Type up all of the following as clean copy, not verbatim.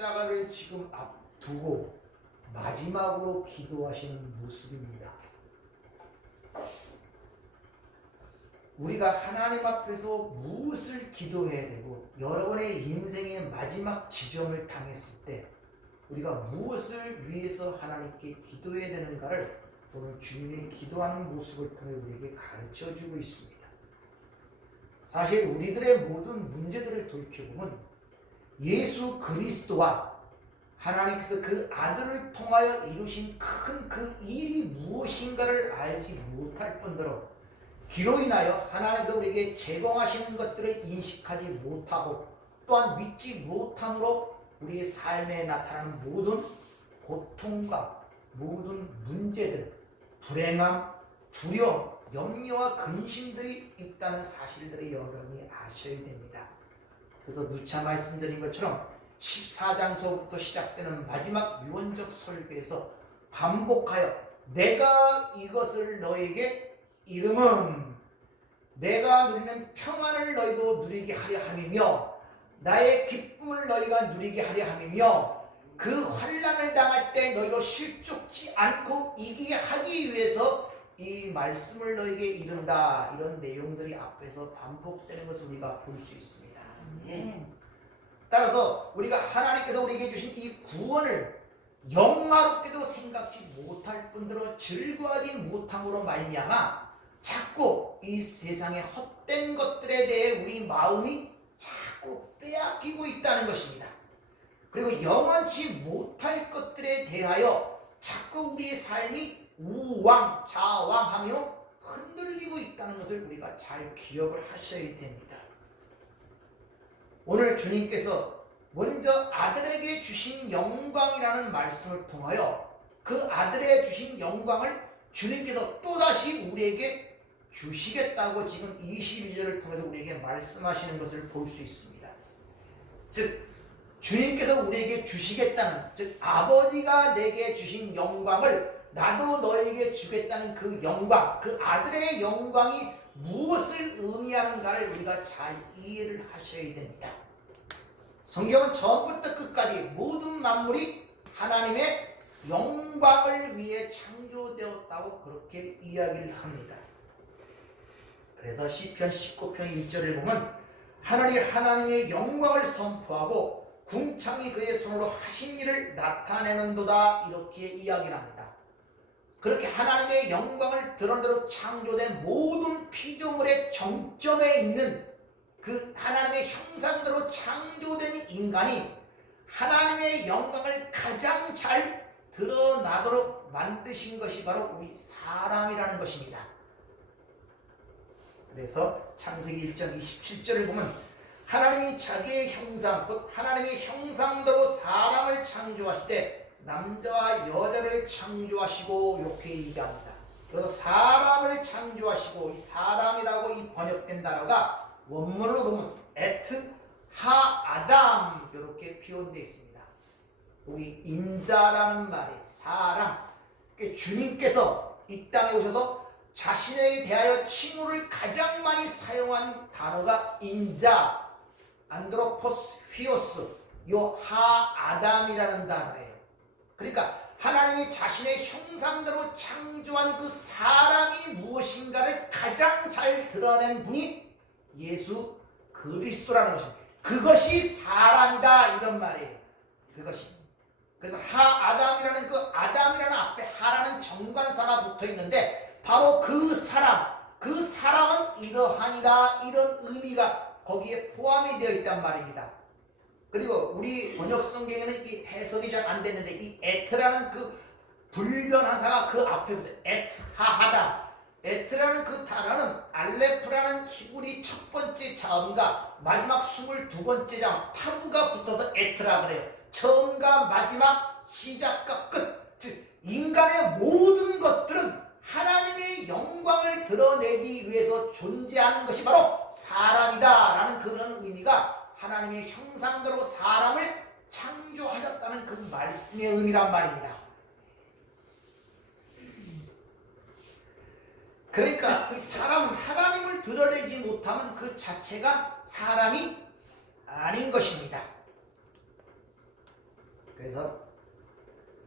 십자가를 지금 앞두고 마지막으로 기도하시는 모습입니다. 우리가 하나님 앞에서 무엇을 기도해야 되고 여러분의 인생의 마지막 지점을 당했을 때 우리가 무엇을 위해서 하나님께 기도해야 되는가를 오늘 주님의 기도하는 모습을 통해 우리에게 가르쳐주고 있습니다. 사실 우리들의 모든 문제들을 돌이켜보면 예수 그리스도와 하나님께서 그 아들을 통하여 이루신 큰 그 일이 무엇인가를 알지 못할 뿐더러 기로 인하여 하나님께서 우리에게 제공하시는 것들을 인식하지 못하고 또한 믿지 못함으로 우리의 삶에 나타나는 모든 고통과 모든 문제들, 불행함, 두려움, 염려와 근심들이 있다는 사실들을 여러분이 아셔야 됩니다. 그래서 누차 말씀드린 것처럼 14장서부터 시작되는 마지막 유언적 설교에서 반복하여 내가 이것을 너에게 이름은 내가 누리는 평안을 너희도 누리게 하려 함이며 나의 기쁨을 너희가 누리게 하려 함이며 그 환난을 당할 때 너희로 실족지 않고 이기게 하기 위해서 이 말씀을 너에게 이른다. 이런 내용들이 앞에서 반복되는 것을 우리가 볼 수 있습니다. 따라서 우리가 하나님께서 우리에게 주신 이 구원을 영화롭게도 생각지 못할 뿐더러 즐거워하지 못함으로 말미암아 자꾸 이 세상의 헛된 것들에 대해 우리 마음이 자꾸 빼앗기고 있다는 것입니다. 그리고 영원치 못할 것들에 대하여 자꾸 우리의 삶이 우왕좌왕하며 흔들리고 있다는 것을 우리가 잘 기억을 하셔야 됩니다. 오늘 주님께서 먼저 아들에게 주신 영광이라는 말씀을 통하여 그 아들에 주신 영광을 주님께서 또다시 우리에게 주시겠다고 지금 22절을 통해서 우리에게 말씀하시는 것을 볼 수 있습니다. 즉 주님께서 우리에게 주시겠다는, 즉 아버지가 내게 주신 영광을 나도 너에게 주겠다는 그 영광, 그 아들의 영광이 무엇을 의미하는가를 우리가 잘 이해를 하셔야 됩니다. 성경은 처음부터 끝까지 모든 만물이 하나님의 영광을 위해 창조되었다고 그렇게 이야기를 합니다. 그래서 시편 19편 1절을 보면 하늘이 하나님의 영광을 선포하고 궁창이 그의 손으로 하신 일을 나타내는도다 이렇게 이야기를 합니다. 그렇게 하나님의 영광을 드러내로 창조된 모든 피조물의 정점에 있는 그 하나님의 형상대로 창조된 인간이 하나님의 영광을 가장 잘 드러나도록 만드신 것이 바로 우리 사람이라는 것입니다. 그래서 창세기 1장 27절을 보면 하나님이 자기의 형상, 곧 하나님의 형상대로 사람을 창조하시되 남자와 여자를 창조하시고 이렇게 얘기합니다. 그래서 사람을 창조하시고 이 사람이라고 이 번역된 단어가 원문으로 보면 에트 하 아담 이렇게 표현되어 있습니다. 여기 인자라는 말이 사람, 주님께서 이 땅에 오셔서 자신에 대하여 칭호를 가장 많이 사용한 단어가 인자, 안드로포스, 휘오스, 요 하 아담이라는 단어예요. 그러니까 하나님이 자신의 형상대로 창조한 그 사람이 무엇인가를 가장 잘 드러낸 분이 예수 그리스도라는 것입니다. 그것이 사람이다 이런 말이에요. 그것이. 그래서 하 아담이라는 그 아담이라는 앞에 하라는 정관사가 붙어 있는데 바로 그 사람은 이러하니라 이런 의미가 거기에 포함이 되어 있단 말입니다. 그리고 우리 번역 성경에는 이 해석이 잘 안 되는데 이 에트라는 그 불변하사가 그 앞에 붙어 에트 하하다. 에트라는 그 단어는 알레프라는 히브리 첫 번째 자음과 마지막 22번째 자음 타부가 붙어서 에트라 그래요. 처음과 마지막, 시작과 끝. 즉 인간의 모든 것들은 하나님의 영광을 드러내기 위해서 존재하는 것이 바로 사람이다 라는 그런 의미가 하나님의 형상대로 사람을 창조하셨다는 그 말씀의 의미란 말입니다. 그러니까 이 사람은 하나님을 드러내지 못하면 그 자체가 사람이 아닌 것입니다. 그래서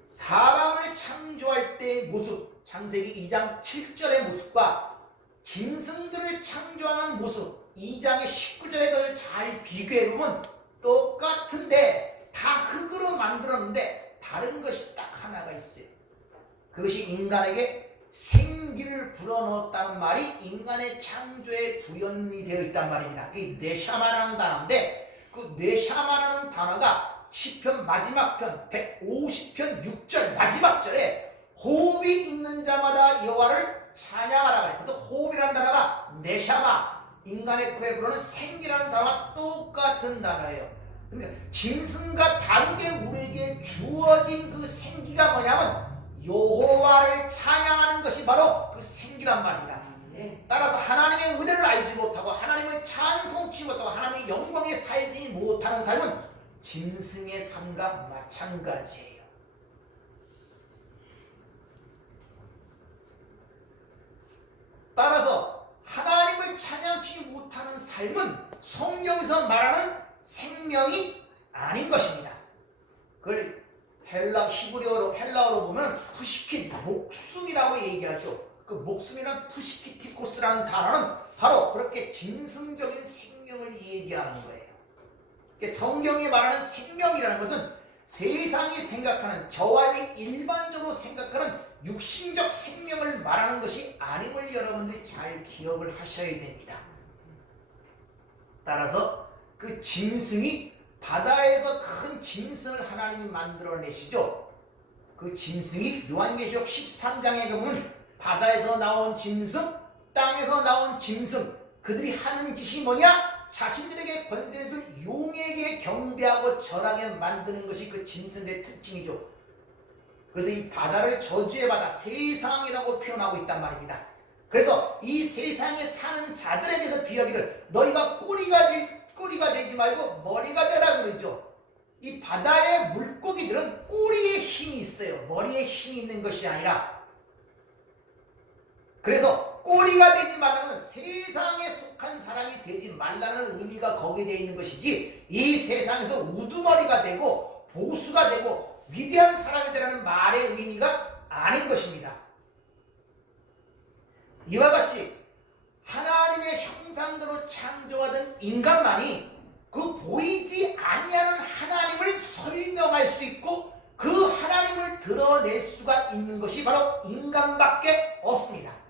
사람을 창조할 때의 모습, 창세기 2장 7절의 모습과 짐승들을 창조하는 모습, 2장의 19절의 것을 잘 비교해보면 똑같은데 다 흙으로 만들었는데 다른 것이 딱 하나가 있어요. 그것이 인간에게 생기를 불어넣었다는 말이 인간의 창조에 구현이 되어 있단 말입니다. 이 네샤마라는 단어인데 그 네샤마라는 단어가 시편 마지막 편 150편 6절 마지막 절에 호흡이 있는 자마다 여호와를 찬양하라 그래요. 그래서 호흡이라는 단어가 네샤마, 인간의 코에 불어는 생기라는 단어와 똑같은 단어예요. 그러니까 짐승과 다르게 우리에게 주어진 그 생기가 뭐냐면 여호와를 찬양하는 것이 바로 그 생기란 말입니다. 따라서 하나님의 은혜를 알지 못하고 하나님을 찬송치 못하고 하나님의 영광에 살지 못하는 삶은 짐승의 삶과 마찬가지예요. 따라서 하나님을 찬양치 못하는 삶은 성경에서 말하는 생명이 아닌 것입니다. 그걸 헬라어로 보면 푸시킨, 목숨이라고 얘기하죠. 그 목숨이란 푸시키티코스라는 단어는 바로 그렇게 짐승적인 생명을 얘기하는 거예요. 성경이 말하는 생명이라는 것은 세상이 생각하는 저와 일반적으로 생각하는 육신적 생명을 말하는 것이 아님을 여러분들이 잘 기억을 하셔야 됩니다. 따라서 그 짐승이 바다에서 큰 짐승을 하나님이 만들어내시죠. 그 짐승이 요한계시록 13장에 보면 바다에서 나온 짐승, 땅에서 나온 짐승, 그들이 하는 짓이 뭐냐? 자신들에게 권세를 줄 용에게 경배하고 절하게 만드는 것이 그 짐승의 특징이죠. 그래서 이 바다를 저주의 바다, 세상이라고 표현하고 있단 말입니다. 그래서 이 세상에 사는 자들에 대해서 비하기를 너희가 꼬리가 되지 말고 머리가 되라 그러죠. 이 바다의 물고기들은 꼬리에 힘이 있어요. 머리에 힘이 있는 것이 아니라. 그래서 꼬리가 되지 말라는 세상에 속한 사람이 되지 말라는 의미가 거기에 되어 있는 것이지 이 세상에서 우두머리가 되고 보수가 되고 위대한 사람이 되라는 말의 의미가 아닌 것입니다. 이와 같이 하나님의 형상대로 창조하던 인간만이 그 보이지 아니하는 하나님을 설명할 수 있고 그 하나님을 드러낼 수가 있는 것이 바로 인간밖에 없습니다.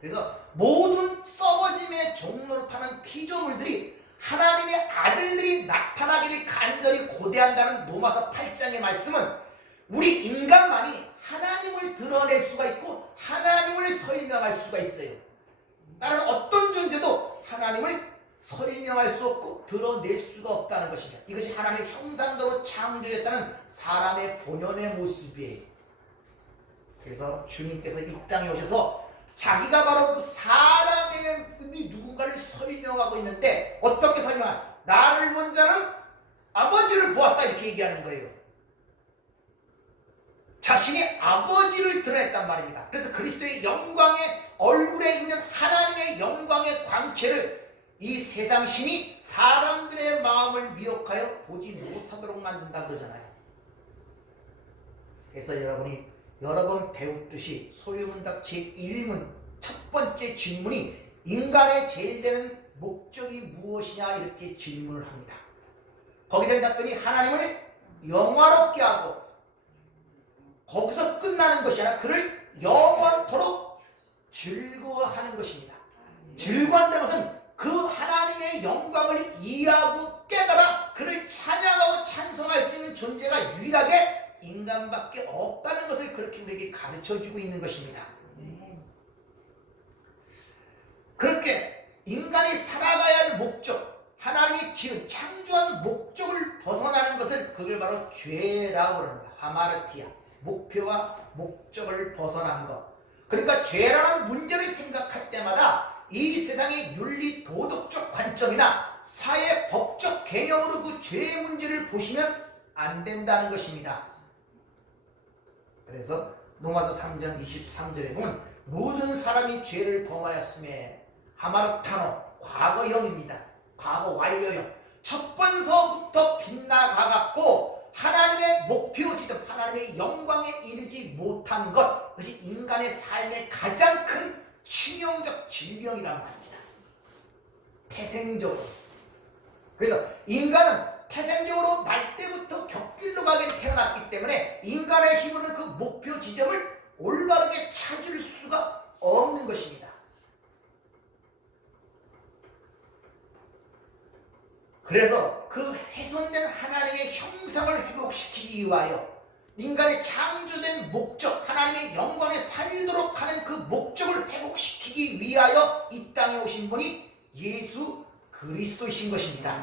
그래서 모든 썩어짐의 종로를 타는 피조물들이 하나님의 아들들이 나타나기를 간절히 고대한다는 로마서 8장의 말씀은 우리 인간만이 하나님을 드러낼 수가 있고 하나님을 설명할 수가 있어요. 다른 어떤 존재도 하나님을 설명할 수 없고 드러낼 수가 없다는 것입니다. 이것이 하나님의 형상대로 창조했다는 사람의 본연의 모습이에요. 그래서 주님께서 이 땅에 오셔서 자기가 바로 그 사람의 누군가를 설명하고 있는데 어떻게 설명하냐? 나를 본 자는 아버지를 보았다 이렇게 얘기하는 거예요. 자신의 아버지를 드러냈단 말입니다. 그래서 그리스도의 영광의 얼굴에 있는 하나님의 영광의 광채를 이 세상 신이 사람들의 마음을 미혹하여 보지 못하도록 만든다 그러잖아요. 그래서 여러 번 배웠듯이 소리문답 제1문 첫 번째 질문이 인간의 제일 되는 목적이 무엇이냐 이렇게 질문을 합니다. 거기에 대한 답변이 하나님을 영화롭게 하고 거기서 끝나는 것이 아니라 그를 영원토록 즐거워하는 것입니다. 즐거워한다는 것은 그 하나님의 영광을 이해하고 깨달아 그를 찬양하고 찬송할 수 있는 존재가 유일하게 인간밖에 없다는 것을 그렇게 우리에게 가르쳐주고 있는 것입니다. 그렇게 인간이 살아가야 할 목적, 하나님이 지은 창조한 목적을 벗어나는 것을 그걸 바로 죄라고 합니다. 하마르티아, 목표와 목적을 벗어난 것. 그러니까 죄라는 문제를 생각할 때마다 이 세상의 윤리 도덕적 관점이나 사회 법적 개념으로 그 죄의 문제를 보시면 안 된다는 것입니다. 그래서 로마서 3장 23절에 보면 모든 사람이 죄를 범하였음에 하마르타노 과거형입니다. 과거 완료형. 첫 번서부터 빗나가갖고 하나님 사는 것, 그것이 인간의 삶의 가장 큰 치명적 질병이란 말입니다. 태생적으로. 그래서 인간은 태생적으로 날 때부터 격길로 가게 태어났기 때문에 인간의 힘으로는 그 목표 지점을 올바르게 찾을 수가 없는 것입니다. 그래서 그 훼손된 하나님의 형상을 회복시키기 위하여 인간의 창조된 목적, 하나님의 영광에 살도록 하는 그 목적을 회복시키기 위하여 이 땅에 오신 분이 예수 그리스도이신 것입니다.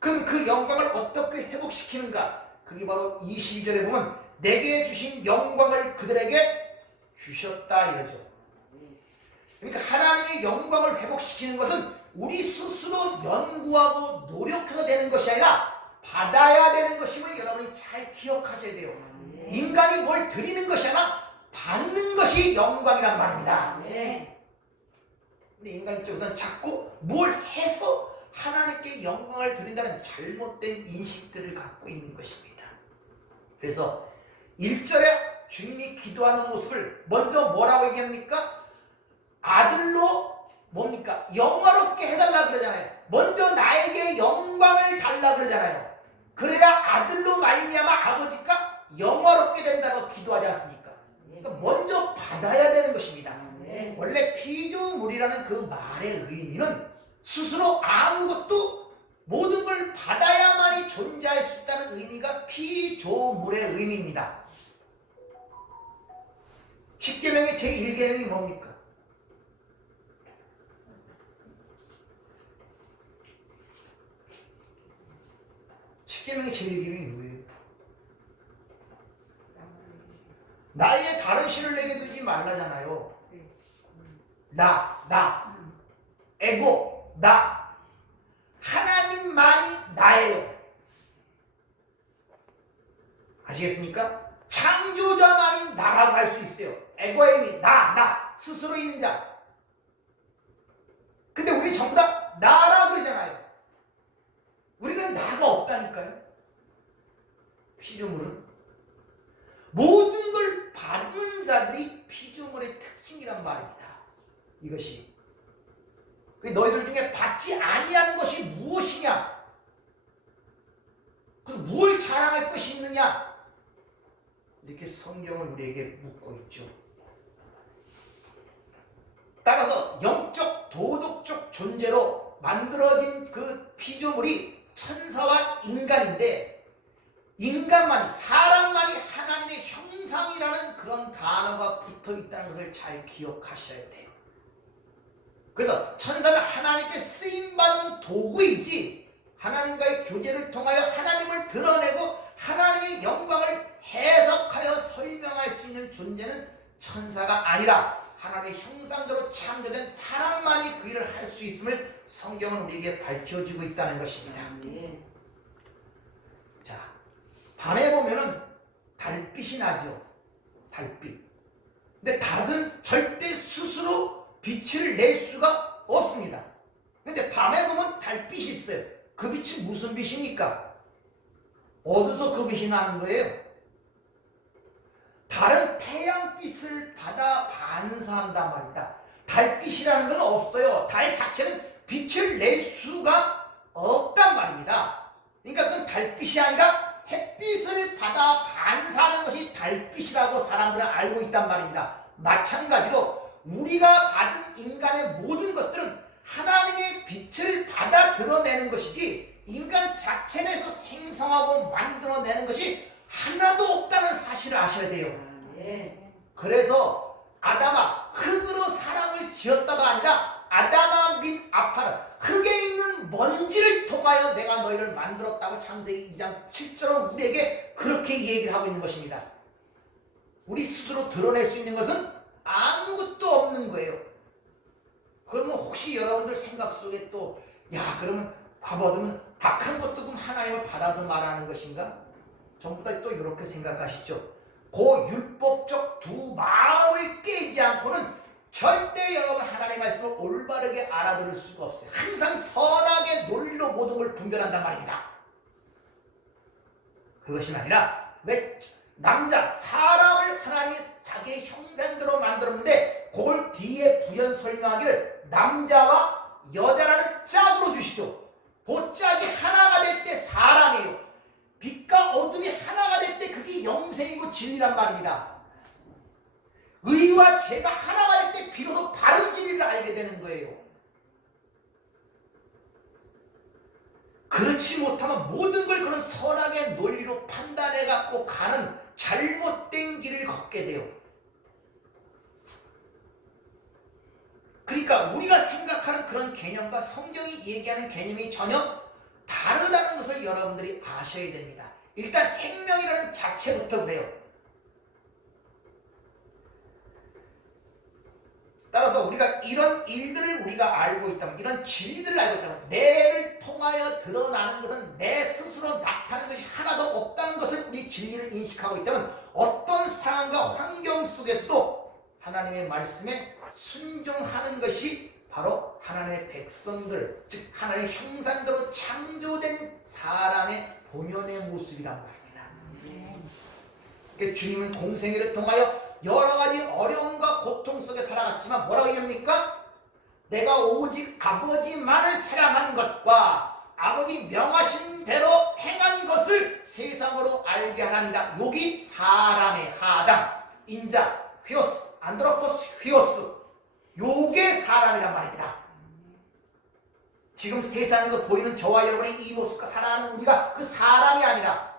그럼 그 영광을 어떻게 회복시키는가? 그게 바로 22절에 보면 내게 주신 영광을 그들에게 주셨다 이러죠. 그러니까 하나님의 영광을 회복시키는 것은 우리 스스로 연구하고 노력해서 되는 것이 아니라 받아야 되는 것임을 여러분이 잘 기억하셔야 돼요. 인간이 뭘 드리는 것이 아니라 받는 것이 영광이란 말입니다. 근데 인간 쪽에서는 자꾸 뭘 해서 하나님께 영광을 드린다는 잘못된 인식들을 갖고 있는 것입니다. 그래서 1절에 주님이 기도하는 모습을 먼저 뭐라고 얘기합니까? 아들로 뭡니까? 영화롭게 해달라 그러잖아요. 먼저 나에게 영광을 달라 그러잖아요. 그래야 아들로 말미암아 아버지가 영화롭게 된다고 기도하지 않습니까? 그러니까 먼저 받아야 되는 것입니다. 원래 피조물이라는 그 말의 의미는 스스로 아무것도 모든 걸 받아야만이 존재할 수 있다는 의미가 피조물의 의미입니다. 십계명의 제1계명이 뭡니까? 십계명의 제1계명이 뭐예요? 나의 다른 신을 내게 두지 말라잖아요. 나, 에고, 나. 하나님만이 나예요. 아시겠습니까? 창조자만이 나라고 할 수 있어요. 에고의 의미, 나, 스스로 있는 자. 근데 우리 전부 다 나라 그러잖아요. 우리는 나가 없다니까요. 피조물은 모든 걸 받는 자들이 피조물의 특징이란 말입니다. 이것이 너희들 중에 받지 아니하는 것이 무엇이냐? 그래서 뭘 자랑할 것이 있느냐? 이렇게 성경은 우리에게 묻고 있죠. 따라서 영적 도덕적 존재로 만들어진 그 피조물이 천사와 인간인데, 인간만이, 사람만이 하나님의 형상이라는 그런 단어가 붙어 있다는 것을 잘 기억하셔야 돼요. 그래서 천사는 하나님께 쓰임받은 도구이지 하나님과의 교제를 통하여 하나님을 드러내고 하나님의 영광을 해석하여 설명할 수 있는 존재는 천사가 아니라 하나님의 형상대로 창조된 사람만이 그 일을 할 수 있음을 성경은 우리에게 밝혀주고 있다는 것입니다. 자, 밤에 보면은 달빛이 나죠. 달빛. 근데 달은 절대 스스로 빛을 낼 수가 없습니다. 근데 밤에 보면 달빛이 있어요. 그 빛이 무슨 빛입니까? 어디서 그 빛이 나는 거예요? 달은 태양빛을 받아 반사한단 말입니다. 달빛이라는 건 없어요. 달 자체는 빛을 낼 수가 없단 말입니다. 그러니까 그건 달빛이 아니라 햇빛을 받아 반사하는 것이 달빛이라고 사람들은 알고 있단 말입니다. 마찬가지로 우리가 받은 인간의 모든 것들은 하나님의 빛을 받아 드러내는 것이지 인간 자체 내에서 생성하고 만들어내는 것이 하나도 없다는 사실을 아셔야 돼요. 그래서 아담아 흙으로 사람을 지었다가 아니라 아담아 및 아파라 흙에 있는 먼지를 통하여 내가 너희를 만들었다고 창세기 2장 7절은 우리에게 그렇게 얘기를 하고 있는 것입니다. 우리 스스로 드러낼 수 있는 것은 아무것도 없는 거예요. 그러면 혹시 여러분들 생각 속에 또 그러면 바보들은 악한 것도 그럼 하나님을 받아서 말하는 것인가? 전부 다 또 이렇게 생각하시죠. 그 율법적 두 마음을 깨지 않고는 절대 여러분 하나님의 말씀을 올바르게 알아들을 수가 없어요. 항상 선악의 논리로 모든 걸 분별한단 말입니다. 그것이 아니라 왜 남자, 사람을 하나님이 자기의 형상대로 만들었는데 그걸 뒤에 부연 설명하기를 남자와 여자라는 짝으로 주시죠. 그 짝이 하나가 될 때 사람이에요. 빛과 어둠이 하나가 될 때 그게 영생이고 진리란 말입니다. 의와 죄가 하나가 될 때 비로소 바른 진리를 알게 되는 거예요. 그렇지 못하면 모든 걸 그런 선악의 논리로 판단해 갖고 가는 잘못된 길을 걷게 돼요. 그러니까 우리가 생각하는 그런 개념과 성경이 얘기하는 개념이 전혀 다르다는 것을 여러분들이 아셔야 됩니다. 일단 생명이라는 자체부터 그래요. 따라서 우리가 이런 일들을 우리가 알고 있다면, 이런 진리들을 알고 있다면, 내를 통하여 드러나는 것은 내 스스로 나타나는 것이 하나도 없다는 것을 우리 진리를 인식하고 있다면 어떤 상황과 환경 속에서도 하나님의 말씀에 순종하는 것이 바로 하나님의 백성들, 즉 하나님의 형상대로 창조된 사람의 본연의 모습이란 말입니다. 그러니까 주님은 공생애를 통하여 여러 가지 어려움과 고통 속에 살아갔지만 뭐라고 얘기합니까? 내가 오직 아버지만을 사랑하는 것과 아버지 명하신 대로 행하는 것을 세상으로 알게 하랍니다. 여기 사람의 하담, 인자, 휘오스, 안드로포스, 휘오스, 요게 사람이란 말입니다. 지금 세상에서 보이는 저와 여러분의 이 모습과 살아가는 우리가 그 사람이 아니라,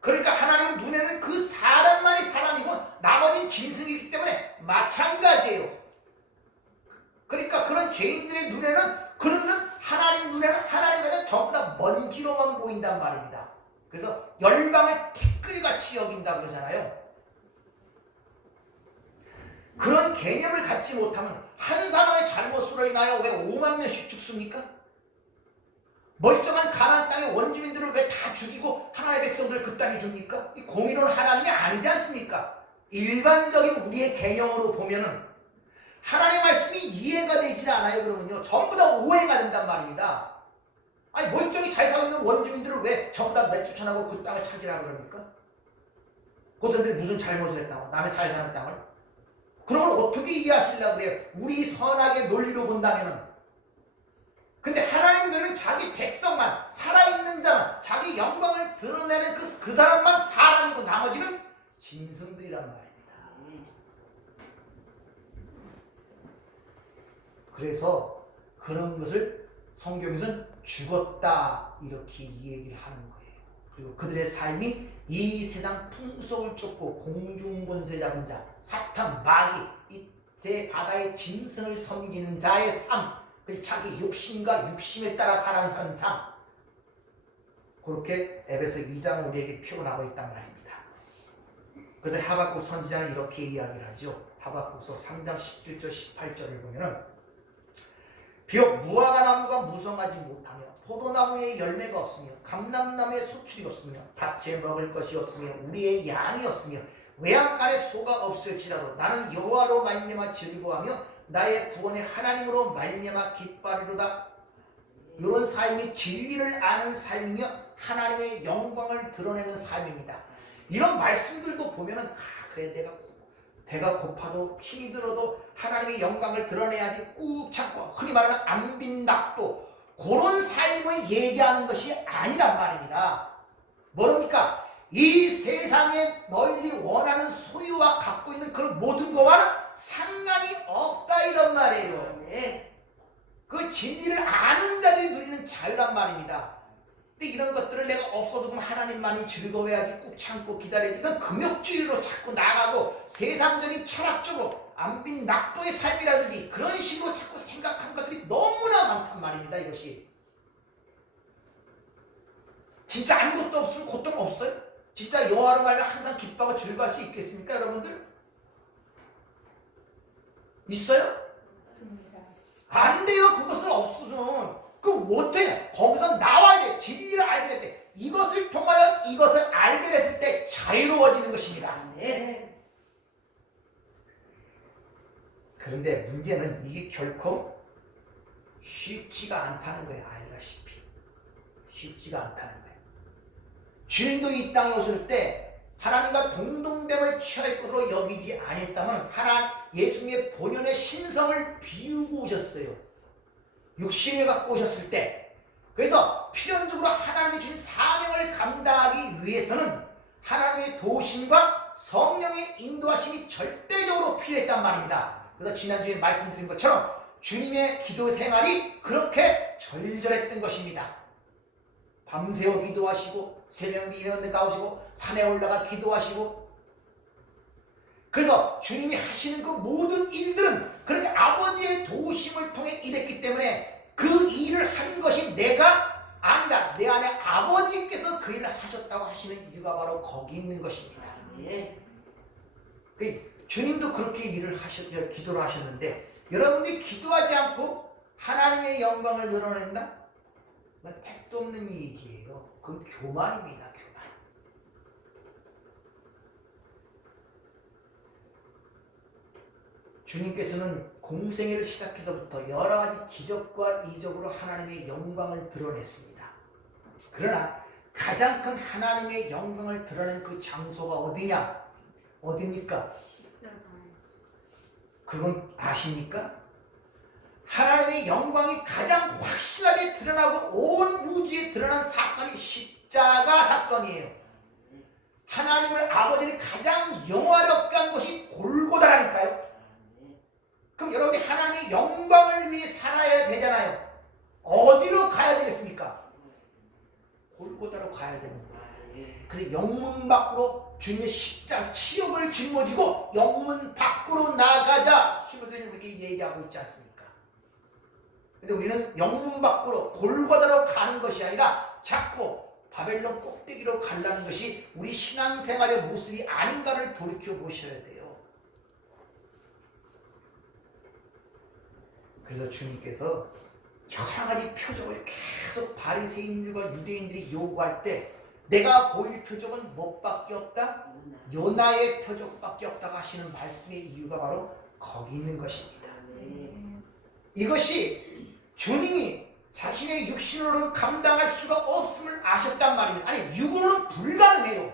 그러니까 하나님 눈에는 그 사람만이 사람이고 나머지는 짐승이기 때문에 마찬가지예요. 그러니까 그런 죄인들의 눈에는, 그들은 하나님 눈에는 하나님과 전부 다 먼지로만 보인단 말입니다. 그래서 열방을 티끌같이 여긴다 그러잖아요. 그런 개념을 갖지 못하면 한 사람의 잘못으로 인하여 왜 5만 명씩 죽습니까? 멀쩡한 가나안 땅의 원주민들을 왜 다 죽이고 하나님의 백성들을 그 땅에 줍니까? 이 공의로운 하나님이 아니지 않습니까? 일반적인 우리의 개념으로 보면은 하나님의 말씀이 이해가 되질 않아요. 그러면요 전부 다 오해가 된단 말입니다. 아니 멀쩡히 잘 살고 있는 원주민들을 왜 전부 다 내쫓아나고 그 땅을 차지하라 그럽니까? 그들이 무슨 잘못을 했다고 남의 잘 사는 땅을? 그러면 어떻게 이해하시려고 그래요? 우리 선악의 논리로 본다면은. 근데 하나님들은 자기 백성만, 살아있는 자만, 자기 영광을 드러내는 그 사람만 사람이고 나머지는 짐승들이란 말입니다. 그래서 그런 것을 성경에서는 죽었다 이렇게 얘기를 하는 거예요. 그리고 그들의 삶이 이 세상 풍속을 쫓고 공중권세 잡은 자, 사탄, 마귀, 이 세 바다의 짐승을 섬기는 자의 삶, 자기 욕심과 육심에 따라 살아가는 삶, 그렇게 에베소 2장은 우리에게 표현하고 있단 말입니다. 그래서 하박국 선지자는 이렇게 이야기를 하죠. 하박국서 3장 17절 18절을 보면은 비록 무화과 나무가 무성하지 못하며 포도나무에 열매가 없으며 감람나무에 소출이 없으며 밭에 먹을 것이 없으며 우리의 양이 없으며 외양간에 소가 없을지라도 나는 여호와로 말미암아 즐거워하며 나의 구원의 하나님으로 말미암아 기뻐하리로다. 이런 삶이 진리를 아는 삶이며 하나님의 영광을 드러내는 삶입니다. 이런 말씀들도 보면은 그래 내가 배가 고파도 힘이 들어도 하나님의 영광을 드러내야지 꾹 참고 흔히 말하는 안빈낙도 그런 삶을 얘기하는 것이 아니란 말입니다. 뭐랍니까? 이 세상에 너희들이 원하는 소유와 갖고 있는 그런 모든 것과는 상관이 없다 이런 말이에요. 그 진리를 아는 자들이 누리는 자유란 말입니다. 근데 이런 것들을 내가 없어도 그럼 하나님만이 즐거워야지 꾹 참고 기다려야지, 이건 금욕주의로 자꾸 나가고 세상적인 철학적으로 안빈낙도의 삶이라든지 그런 식으로 자꾸 생각하는 것들이 너무나 많단 말입니다. 이것이 진짜 아무것도 없으면 고통 없어요? 진짜 여호와로 말하면 항상 기뻐하고 즐거워할 수 있겠습니까 여러분들? 있어요? 안 돼요. 그것은 없으면. 그럼 어떻게 거기서 나와야 돼. 진리를 알게 될 때, 이것을 통하여 이것을 알게 됐을 때 자유로워지는 것입니다. 네. 그런데 문제는 이게 결코 쉽지가 않다는 거예요. 알다시피 쉽지가 않다는 거예요. 주님도 이 땅에 오실 때 하나님과 동등됨을 취할 것으로 여기지 아니했다면 예수님의 본연의 신성을 비우고 오셨어요. 육신을 갖고 오셨을 때. 그래서 필연적으로 하나님이 주신 사명을 감당하기 위해서는 하나님의 도우심과 성령의 인도하심이 절대적으로 필요했단 말입니다. 그래서 지난주에 말씀드린 것처럼 주님의 기도 생활이 그렇게 절절했던 것입니다. 밤새워 기도하시고 새벽에 예언대 나오시고 산에 올라가 기도하시고, 그래서 주님이 하시는 그 모든 일들은 그렇게 아버지의 도우심을 통해 일했기 때문에 그 일을 한 것이 내가 아니라 내 안에 아버지께서 그 일을 하셨다고 하시는 이유가 바로 거기 있는 것입니다. 주님도 그렇게 기도를 하셨는데, 여러분들이 기도하지 않고 하나님의 영광을 늘어낸다? 그건 택도 없는 얘기예요. 그건 교만입니다. 교만. 주님께서는 공생애를 시작해서부터 여러 가지 기적과 이적으로 하나님의 영광을 드러냈습니다. 그러나 가장 큰 하나님의 영광을 드러낸 그 장소가 어디냐? 어디입니까? 그건 아십니까? 하나님의 영광이 가장 확실하게 드러나고 온 우주에 드러난 사건이 십자가 사건이에요. 하나님을 아버지를 가장 영화롭게 한 것이 골고다라니까요. 그럼 여러분이 하나님의 영광을 위해 살아야 되잖아요. 어디로 가야 되겠습니까? 골고다로 가야 되는 거예요. 그래서 영문 밖으로 주님의 십자가 치욕을 짊어지고 영문 밖으로 나가자 히브리서는 그렇게 얘기하고 있지 않습니까? 근데 우리는 영문 밖으로 골고다로 가는 것이 아니라 자꾸 바벨론 꼭대기로 가려는 것이 우리 신앙생활의 모습이 아닌가를 돌이켜 보셔야 돼요. 그래서 주님께서 여러 가지 표적을 계속 바리새인들과 유대인들이 요구할 때 내가 보일 표적은 뭐밖에 없다? 요나의 표적밖에 없다고 하시는 말씀의 이유가 바로 거기 있는 것입니다. 이것이 주님이 자신의 육신으로는 감당할 수가 없음을 아셨단 말입니다. 아니, 육으로는 불가능해요.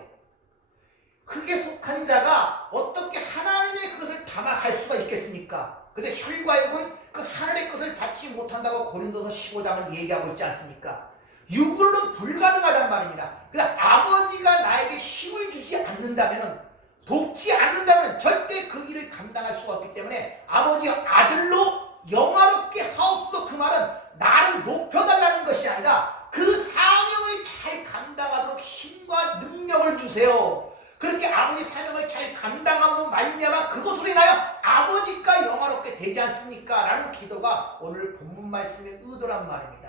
그게 속한 자가 어떻게 하나님의 그것을 담아갈 수가 있겠습니까? 그래서 혈과 육은 그 하늘의 것을 받지 못한다고 고린도서 15장은 얘기하고 있지 않습니까? 육으로는 불가능하단 말입니다. 그래서 아버지가 나에게 힘을 주지 않는다면, 돕지 않는다면 절대 그 일을 감당할 수가 없기 때문에 아버지가 아들로 영화롭게 하옵소서, 그 말은 나를 높여달라는 것이 아니라 그 사명을 잘 감당하도록 힘과 능력을 주세요. 그렇게 아버지 사명을 잘 감당함으로 말미암아 그것으로 인하여 아버지가 영화롭게 되지 않습니까? 라는 기도가 오늘 본문 말씀의 의도란 말입니다.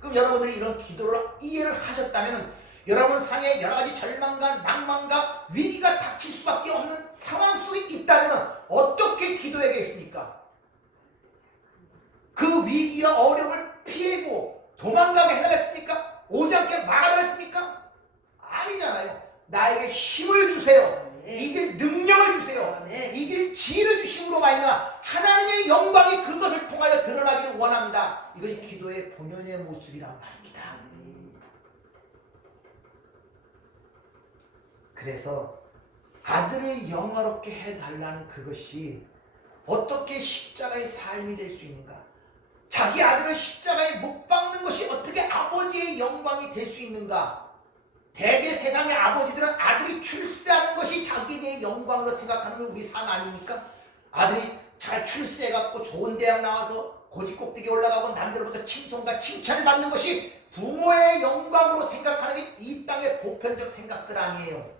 그럼 여러분들이 이런 기도를 이해를 하셨다면 여러분 상에 여러 가지 절망과 낭만과 위기가 닥칠 수밖에 없는 상황 속에 있다면 어떻게 기도해야겠습니까? 그 위기와 어려움을 피하고 도망가게 해달랬습니까? 오지 않게 막아달랬습니까? 아니잖아요. 나에게 힘을 주세요. 이길 능력을 주세요. 이길 지혜를 주심으로 말미암아 하나님의 영광이 그것을 통하여 드러나기를 원합니다. 이것이 기도의 본연의 모습이란 말입니다. 그래서 아들을 영화롭게 해달라는 그것이 어떻게 십자가의 삶이 될 수 있는가? 자기 아들을 십자가에 못 박는 것이 어떻게 아버지의 영광이 될 수 있는가? 대개 세상의 아버지들은 아들이 출세하는 것이 자기의 영광으로 생각하는 게 우리 삶 아닙니까? 아들이 잘 출세해갖고 좋은 대학 나와서 고지 꼭대기 올라가고 남들로부터 칭송과 칭찬을 받는 것이 부모의 영광으로 생각하는 게 이 땅의 보편적 생각들 아니에요.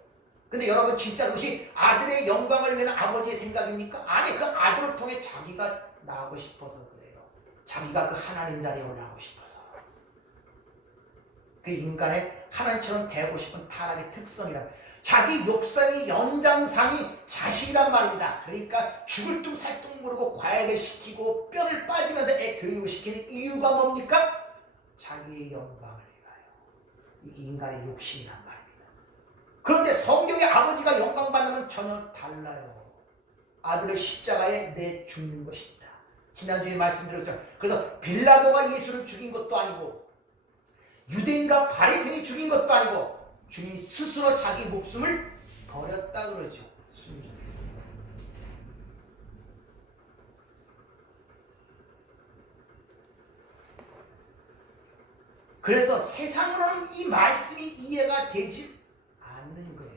근데 여러분, 진짜 그것이 아들의 영광을 위한 아버지의 생각입니까? 아니, 그 아들을 통해 자기가 나가고 싶어서 그래요. 자기가 그 하나님 자리에 올라가고 싶어서. 그 인간의 하나님처럼 되고 싶은 타락의 특성이라, 자기 욕심의 연장상이 자식이란 말입니다. 그러니까 죽을 둥 살 둥 모르고 과외를 시키고 뼈를 빠지면서 애 교육을 시키는 이유가 뭡니까? 자기의 영광을 위하여. 이게 인간의 욕심이란 말입니다. 그런데 성경의 아버지가 영광 받는 전혀 달라요. 아들의 십자가에 내 죽는 것입니다. 지난주에 말씀드렸죠. 그래서 빌라도가 예수를 죽인 것도 아니고 유대인과 바리새인이 죽인 것도 아니고 주님이 스스로 자기 목숨을 버렸다 그러죠. 순종했습니다. 그래서 세상으로는 이 말씀이 이해가 되지 않는 거예요.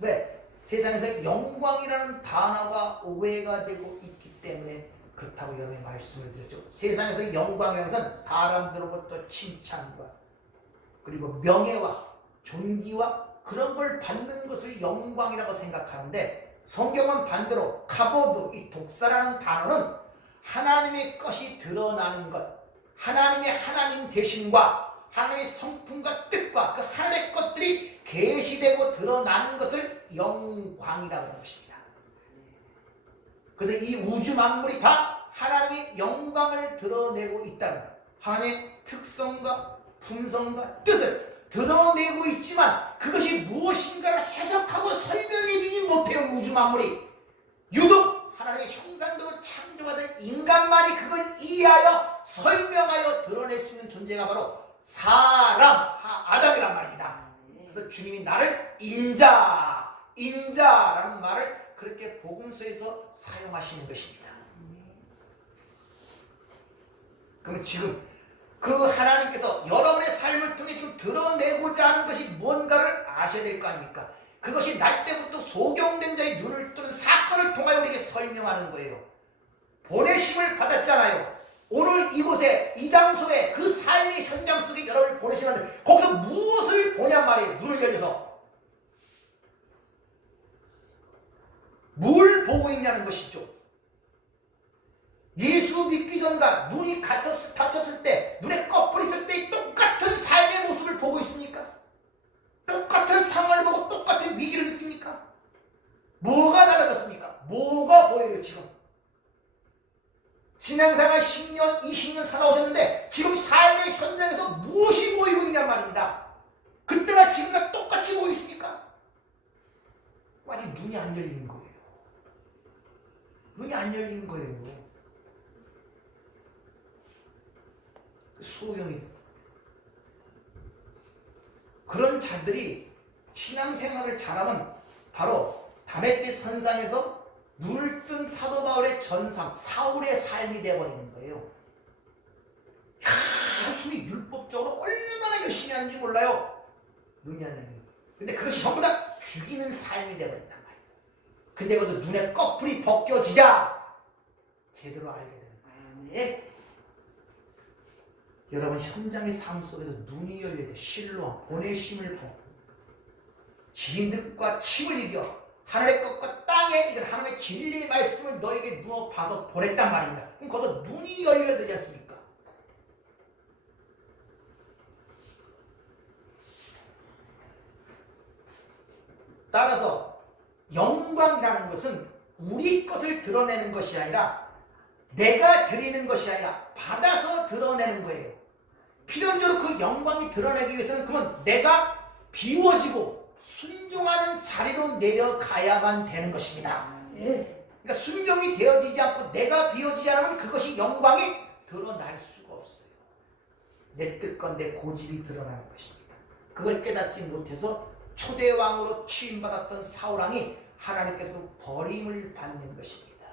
왜? 세상에서 영광이라는 단어가 오해가 되고 있기 때문에 그렇다고 여러분이 말씀을 드렸죠. 세상에서 영광이라는 것은 사람들로부터 칭찬과 그리고 명예와 존귀와 그런 걸 받는 것을 영광이라고 생각하는데 성경은 반대로 카보드, 이 독사라는 단어는 하나님의 것이 드러나는 것, 하나님의 하나님 되심과 하나님의 성품과 뜻과 그 하나님의 것들이 계시되고 드러나는 것을 영광이라고 하는 것입니다. 그래서 이 우주 만물이 다 하나님의 영광을 드러내고 있다는 하나님의 특성과 품성과 뜻을 드러내고 있지만 그것이 무엇인가를 해석하고 설명해주지 못해요. 우주 만물이 유독 하나님의 형상대로 창조받은 인간만이 그걸 이해하여 설명하여 드러낼 수 있는 존재가 바로 사람, 아담이란 말입니다. 그래서 주님이 나를 인자라는 말을 그렇게 복음서에서 사용하시는 것입니다. 그럼 지금 그 하나님께서 여러분의 삶을 통해 지금 드러내고자 하는 것이 뭔가를 아셔야 될 거 아닙니까? 그것이 날 때부터 소경된 자의 눈을 뜨는 사건을 통하여 우리에게 설명하는 거예요. 보내심을 받았잖아요. 오늘 이곳에 이 장소에 그 삶의 현장 속에 여러분을 보내시는데 거기서 무엇을 보냔 말이에요. 눈을 열려서 뭘 보고 있냐는 것이죠. 예수 믿기 전과 눈이 닫혔을 때, 눈에 꺼풀 있을 때 똑같은 삶의 모습을 보고 있습니까? 똑같은 상황을 보고 똑같은 위기를 느낍니까? 뭐가 달라졌습니까? 뭐가 보여요 지금? 신앙생활 10년, 20년 살아오셨는데 지금 삶의 현장에서 무엇이 보이고 있냔 말입니다. 그때나 지금이나 똑같이 보이십니까? 아직 눈이 안 열린 거예요. 눈이 안 열린 거예요. 소경이 그런 자들이 신앙생활을 잘하면 바로 다메섹 선상에서 눈을 뜬 사도 바울의 전상 사울의 삶이 되어버리는 거예요. 이 율법적으로 얼마나 열심히 하는지 몰라요. 눈이 안 열리는 거예요. 근데 그것이 전부 다 죽이는 삶이 되어버린단 말이에요. 근데 그것도 눈에 꺼풀이 벗겨지자 제대로 알게 되는 거예요. 여러분 현장의 삶 속에서 눈이 열릴 때 실로암, 보내심을 받고 지인들과 침을 이겨 하늘의 것과 땅에 이건 하나님의 진리의 말씀을 너에게 누워 봐서 보냈단 말입니다. 그럼 거기서 눈이 열려야 되지 않습니까? 따라서 영광이라는 것은 우리 것을 드러내는 것이 아니라 내가 드리는 것이 아니라 받아서 드러내는 거예요. 필연적으로 그 영광이 드러내기 위해서는 그러면 내가 비워지고 순종하는 자리로 내려가야만 되는 것입니다. 그러니까 순종이 되어지지 않고 내가 비워지지 않으면 그것이 영광이 드러날 수가 없어요. 내 뜻과 내 고집이 드러나는 것입니다. 그걸 깨닫지 못해서 초대왕으로 취임받았던 사울왕이 하나님께서 버림을 받는 것입니다.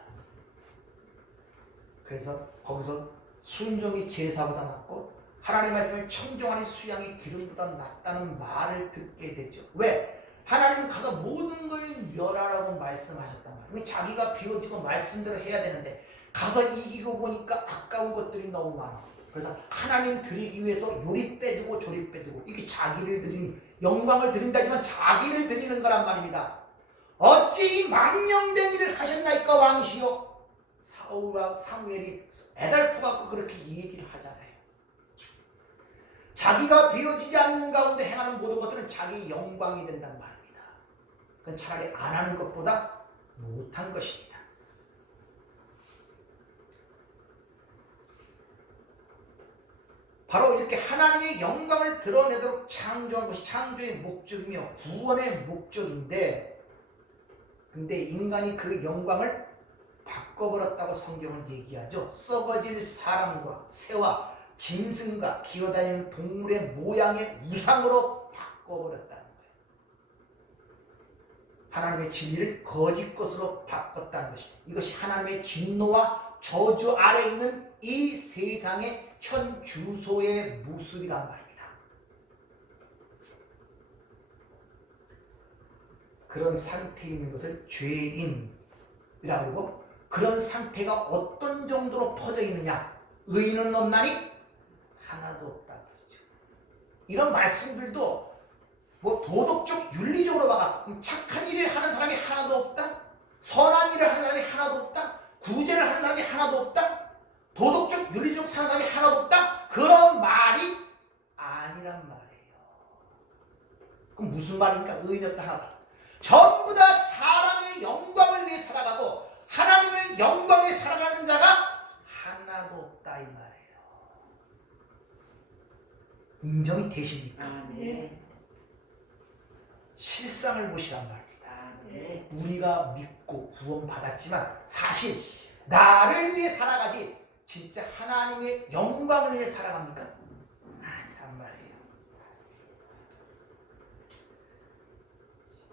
그래서 거기서 순종이 제사보다 낫고 하나님의 말씀을 청정하니 수양이 기름보다 낫다는 말을 듣게 되죠. 왜? 하나님은 가서 모든 걸 멸하라고 말씀하셨단 말이에요. 자기가 비워지고 말씀대로 해야 되는데 가서 이기고 보니까 아까운 것들이 너무 많아. 그래서 하나님 드리기 위해서 요리 빼두고 조리 빼두고 이게 자기를 드리니 영광을 드린다지만 자기를 드리는 거란 말입니다. 어찌 이 망령된 일을 하셨나이까 왕이시여. 사울과 사무엘이 애달프 갖고 그렇게 이 얘기를 하잖아요. 자기가 비워지지 않는 가운데 행하는 모든 것들은 자기 영광이 된단 말입니다. 그건 차라리 안 하는 것보다 못한 것입니다. 바로 이렇게 하나님의 영광을 드러내도록 창조한 것이 창조의 목적이며 구원의 목적인데 근데 인간이 그 영광을 바꿔버렸다고 성경은 얘기하죠. 썩어질 사람과 새와 짐승과 기어다니는 동물의 모양의 우상으로 바꿔버렸다는 거예요. 하나님의 진리를 거짓 것으로 바꿨다는 것이, 이것이 하나님의 진노와 저주 아래 있는 이 세상의 현 주소의 모습이란 말입니다. 그런 상태에 있는 것을 죄인이라고 하고, 그런 상태가 어떤 정도로 퍼져 있느냐, 의인은 없나니 하나도 없다 그러죠. 이런 말씀들도 뭐 도덕적 윤리적으로 봐가 착한 일을 하는 사람이 하나도 없다, 선한 일을 하는 사람이 하나도 없다, 구제를 하는 사람이 하나도 없다, 도덕적 윤리적 사는 사람이 하나도 없다, 그런 말이 아니란 말이에요. 그럼 무슨 말입니까? 의인 없다 하나다. 전부 다 사람의 영광을 위해 살아가고 하나님의 영광에 살아가는 자가 하나도 없다 이 말이에요. 인정이 되십니까? 네. 실상을 보시란 말입니다. 네. 우리가 믿고 구원받았지만 사실 나를 위해 살아가지 진짜 하나님의 영광을 위해 살아갑니까? 아니란 말이에요.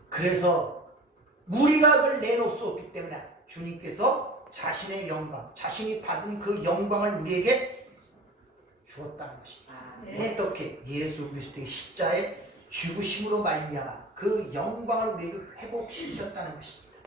그래서 우리가 그걸 내놓을 수 없기 때문에 주님께서 자신의 영광, 자신이 받은 그 영광을 우리에게 주었다는 것입니다. 네. 어떻게? 예수 그리스도의 십자의 죽으심으로 말미암아 그 영광을 우리에게 회복시켰다는 것입니다.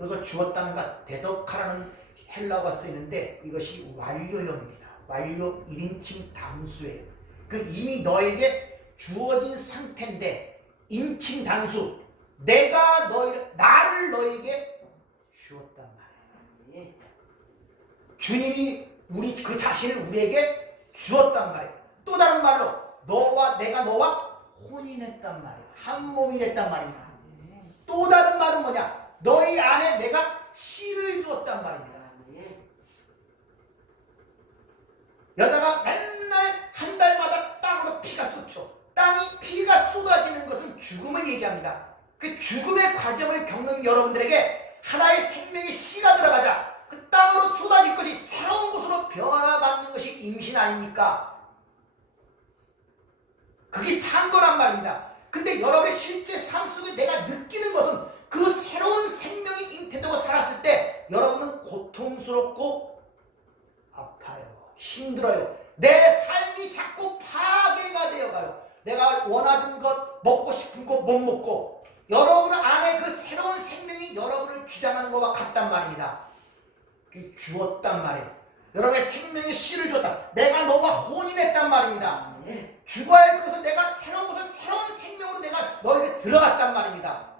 여기서 주었다는 것, 대덕하라는 헬라어가 쓰이는데 이것이 완료형입니다. 완료 1인칭 단수예요. 그 이미 너에게 주어진 상태인데 인칭 단수, 내가 나를 너에게 주었단 말이에요. 주님이 우리 그 자신을 우리에게 주었단 말이에요. 또 다른 말로 내가 너와 혼인했단 말이에요. 한 몸이 됐단 말입니다. 또 다른 말은 뭐냐? 너희 안에 내가 씨를 주었단 말입니다. 여자가 맨날 한 달마다 땅으로 피가 쏟죠. 땅이 피가 쏟아지는 것은 죽음을 얘기합니다. 그 죽음의 과정을 겪는 여러분들에게 하나의 생명의 씨가 들어가자 그 땅으로 쏟아질 것이 새로운 곳으로 변화받는 것이 임신 아닙니까? 그게 산 거란 말입니다. 근데 여러분의 실제 삶 속에 내가 느끼는 것은 그 새로운 생명이 잉태되고 살았을 때 여러분은 고통스럽고 아파요. 힘들어요. 내 삶이 자꾸 파괴가 되어가요. 내가 원하던 것, 먹고 싶은 것 못 먹고 여러분 안에 그 새로운 생명이 여러분을 주장하는 것과 같단 말입니다. 그 주었단 말이에요. 여러분의 생명의 씨를 줬다. 내가 너와 혼인했단 말입니다. 죽어야 할 것은 내가 새로운 것을 새로운 생명으로 내가 너에게 들어갔단 말입니다.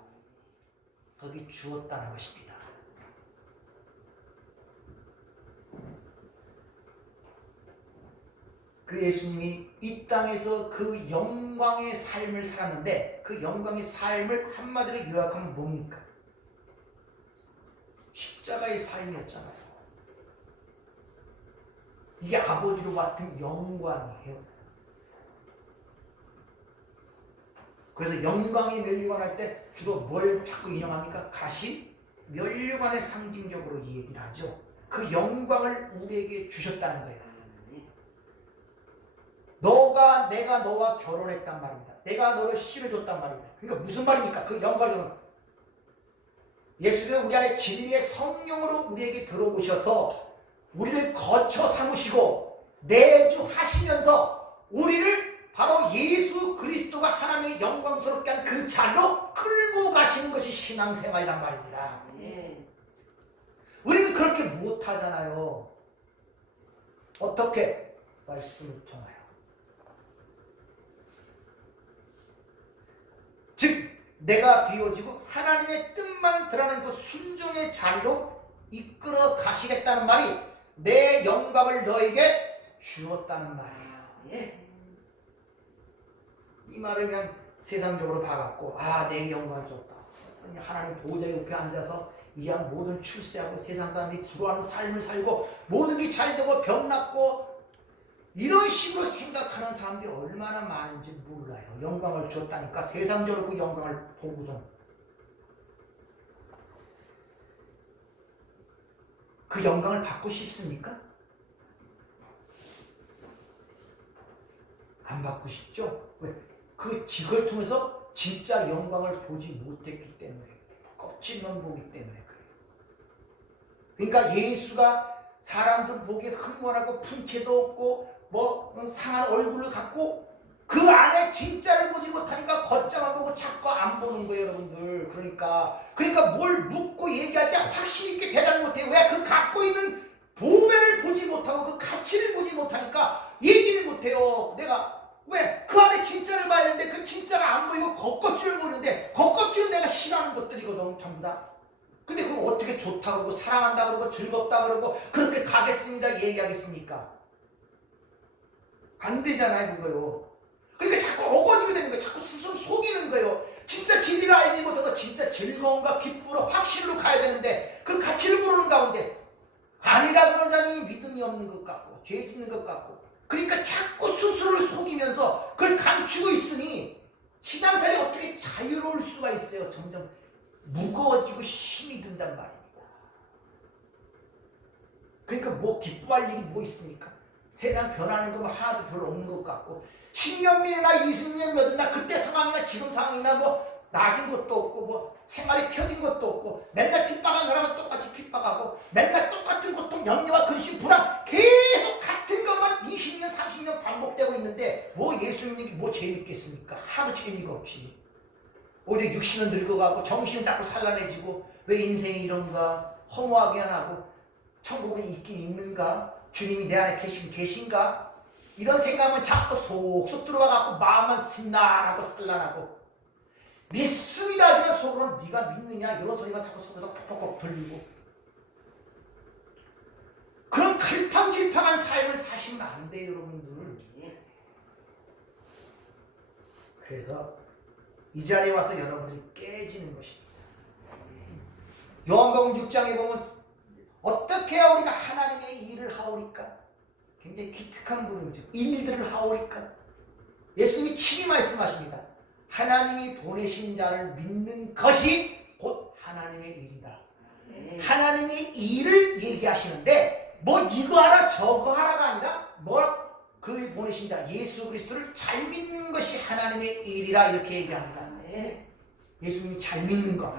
거기 주었다는 것입니다. 그 예수님이 이 땅에서 그 영광의 삶을 살았는데 그 영광의 삶을 한마디로 요약하면 뭡니까? 십자가의 삶이었잖아요. 이게 아버지로 같은 영광이에요. 그래서 영광의 면류관할 때 주로 뭘 자꾸 인용합니까? 가시? 면류관을 상징적으로 얘기를 하죠. 그 영광을 우리에게 주셨다는 거예요. 내가 너와 결혼했단 말입니다. 내가 너를 씨를 줬단 말입니다. 그러니까 무슨 말입니까? 그 영광은 예수님은 우리 안에 진리의 성령으로 우리에게 들어오셔서 우리를 거처 삼으시고 내주하시면서 우리를 바로 예수 그리스도가 하나님의 영광스럽게 한 그 자리로 끌고 가시는 것이 신앙생활이란 말입니다. 우리는 그렇게 못하잖아요. 어떻게? 말씀을 통하여. 즉 내가 비워지고 하나님의 뜻만 드러나는 그 순종의 자리로 이끌어 가시겠다는 말이 내 영광을 너에게 주었다는 말이에요. 이 말을 그냥 세상적으로 봐갖고 내 영광을 줬다. 하나님 보좌 옆에 앉아서 이양 모든 출세하고 세상 사람들이 부러워하는 삶을 살고 모든 게 잘 되고 병 낫고 이런 식으로 생각하는 사람들이 얼마나 많은지 몰라요. 영광을 줬다니까 세상적으로 그 영광을 보고선 그 영광을 받고 싶습니까? 안 받고 싶죠? 왜? 그 직을 통해서 진짜 영광을 보지 못했기 때문에, 껍질만 보기 때문에 그래요. 그러니까 예수가 사람들 보기에 흥분하고 풍채도 없고 상한 얼굴을 갖고 그 안에 진짜를 보지 못하니까 겉장만 보고 자꾸 안 보는 거예요, 여러분들. 그러니까 뭘 묻고 얘기할 때 확신 있게 대답을 못해요. 왜? 그 갖고 있는 보배를 보지 못하고 그 가치를 보지 못하니까 얘기를 못해요. 내가 왜? 그 안에 진짜를 봐야 되는데 그 진짜가 안 보이고 겉껍질을 보는데 겉껍질은 내가 싫어하는 것들이거든, 전부 다. 근데 그럼 어떻게 좋다고 그러고 사랑한다 그러고 즐겁다 그러고 그렇게 가겠습니다 얘기하겠습니까? 안 되잖아요, 그거요. 그러니까 자꾸 어거지게 되는 거예요. 자꾸 스스로 속이는 거예요. 진짜 진리를 알지 못해서 진짜 즐거움과 기쁨으로 확신으로 가야 되는데 그 가치를 모르는 가운데 아니라 그러자니 믿음이 없는 것 같고 죄 짓는 것 같고, 그러니까 자꾸 스스로를 속이면서 그걸 감추고 있으니 신앙생활이 어떻게 자유로울 수가 있어요. 점점 무거워지고 힘이 든단 말입니다. 그러니까 기뻐할 일이 뭐 있습니까? 세상 변하는 거 하나도 별로 없는 것 같고 10년 미래나 20년 몇이나 그때 상황이나 지금 상황이나 나아진 것도 없고 생활이 펴진 것도 없고 맨날 핍박한 사람은 똑같이 핍박하고 맨날 똑같은 고통, 염려와 근심, 불안 계속 같은 것만 20년, 30년 반복되고 있는데 예수 믿는 게 재밌겠습니까? 하나도 재미가 없지. 오히려 육신은 늙어가고 정신은 자꾸 산란해지고 왜 인생이 이런가 허무하게만 하고 천국은 있긴 있는가? 주님이 내 안에 계신가? 이런 생각은 자꾸 속속 들어가갖고 마음만 신나하고 산란하고 믿습니다 하지만 속으로는 네가 믿느냐 이런 소리가 자꾸 속에서 퍽퍽 들리고 그런 갈팡질팡한 삶을 사시면 안 돼요, 여러분들. 그래서 이 자리에 와서 여러분들이 깨지는 것입니다. 요한복음 6장에 보면 어떻게 해야 우리가 하나님의 일을 하오리까? 굉장히 기특한 부름이죠. 일들을 하오리까? 예수님이 친히 말씀하십니다. 하나님이 보내신 자를 믿는 것이 곧 하나님의 일이다. 하나님의 일을 얘기하시는데 이거 하라 저거 하라가 아니라 그 보내신 자 예수 그리스도를 잘 믿는 것이 하나님의 일이라 이렇게 얘기합니다. 예수님이 잘 믿는 것.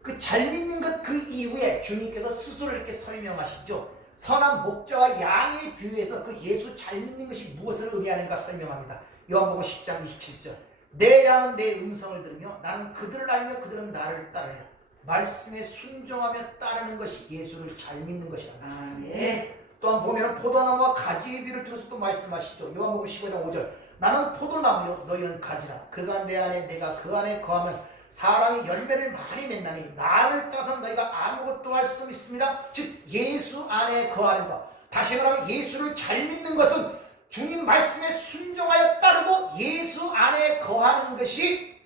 그 잘 믿는 것 그 이후에 주님께서 스스로 이렇게 설명하시죠. 선한 목자와 양의 비유에서 그 예수 잘 믿는 것이 무엇을 의미하는가 설명합니다. 요한복음 10장 27절. 내 양은 내 음성을 들으며 나는 그들을 알며 그들은 나를 따르리라. 말씀에 순종하며 따르는 것이 예수를 잘 믿는 것이랍니다. 또한 보면 포도나무와 가지의 비유를 들어서 또 말씀하시죠. 요한복음 15장 5절. 나는 포도나무요 너희는 가지라. 그가 내 안에 내가 그 안에 거하면 사람이 열매를 많이 맺나니 나를 따라서 너희가 아무것도 할 수 있습니다. 즉 예수 안에 거하는 것. 다시 말하면 예수를 잘 믿는 것은 주님 말씀에 순종하여 따르고 예수 안에 거하는 것이